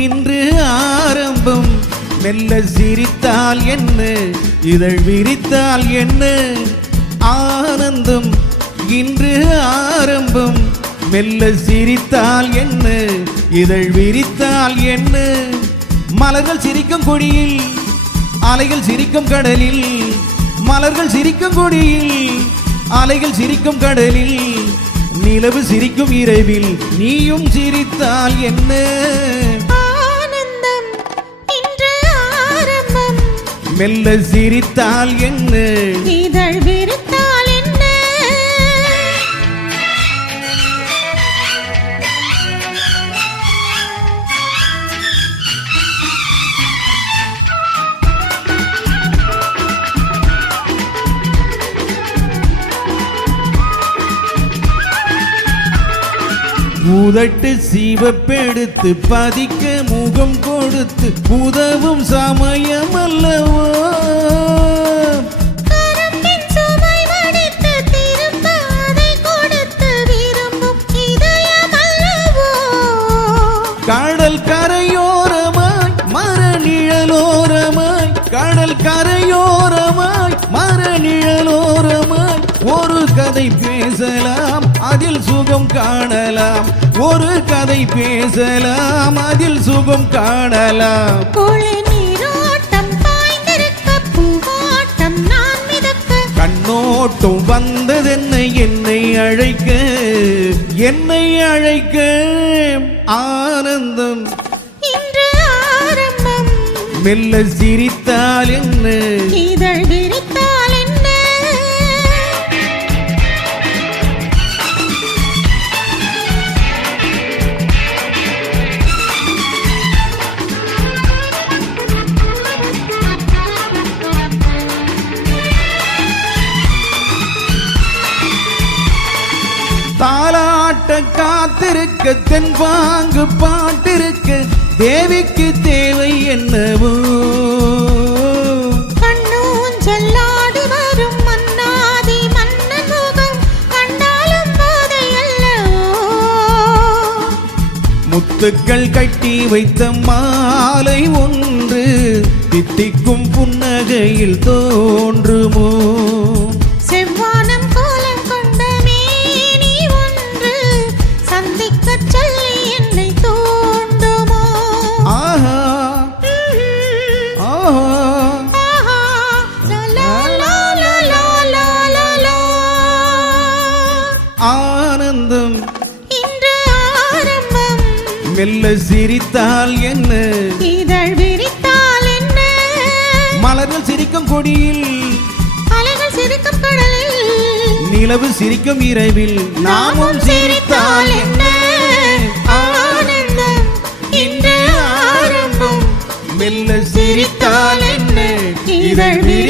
இன்று ஆரம்பம் மெல்ல சிரித்தால் என்ன இதழ் விரித்தால் என்ன ஆனந்தம் இன்று ஆரம்பம் மெல்ல சிரித்தால் என்ன இதழ் விரித்தால் என்ன மலர்கள் சிரிக்கும் கொடியில் அலைகள் சிரிக்கும் கடலில் மலர்கள் சிரிக்கும் கொடியில் அலைகள் சிரிக்கும் கடலில் நிலவு சிரிக்கும் இரவில் நீயும் சிரித்தால் என்ன ஆனந்தம் இன்று ஆரம்பம் மெல்ல சிரித்தால் என்ன இதழ் விரித்தால் என்ன உதட்டு சிவப்பெடுத்து பதிக்க முகம் கொடுத்து உதவும் சமயம் அல்லவோ கரம்பின் சுமை மடித்து திரும்ப அதை கொடுத்து விரும்பும் இதயம் அல்லவோ கடல் கரையோரமாய் மர நிழலோரமாய் கடல் கரையோரமாய் மர நிழலோரமாய் ஒரு கதை பேசலாம் அதில் சுகம் காணலாம் ஒரு கதை பேசலாம் அதில் சுகம் காணலாம் கோழி நீரோட்டம் பாய்ந்திருக்க பூவாட்டம் நான் மிதக்க கண்ணோட்டம் வந்ததென்ன என்னை அழைக்க ஆனந்தம் இன்று ஆரம்பம் மெல்ல சிரித்தால் என்ன இதழ் விரித்தால் என்ன தாலாட்ட காத்திருக்க தென்பாங்கு பாட்டிருக்க தேவிக்கு தேவை என்னவோ கண்ணூஞ்சல்லாடி வரும் மன்னாதி மன்னன் முகம் கண்டாலும் போதை அல்லவோ முத்துக்கள் கட்டி வைத்த மாலை ஒன்று தித்திக்கும் புன்னகையில் தோன்றுமோ செவ்வானம் கோலம் கொண்ட மேனி ஒன்று சந்திக்கச் சொல்லி என்னை தூண்டுமோ ஆஹா ஆஹா ஆஹா லா லா லா லா லா லா லா. ஆனந்தம் இன்று ஆரம்பம் மெல்ல சிரித்தால் என்ன இதழ் விரித்தால் என்ன மலர்கள் சிரிக்கும் கொடியில் அலைகள் சிரிக்கும் கடலில் நிலவு சிரிக்கும் இரவில் நாமும் சிரித்தால் என்ன ஆனந்தம் இன்று ஆரம்பம் மெல்ல சிரித்தால் என்ன இதழ் விரி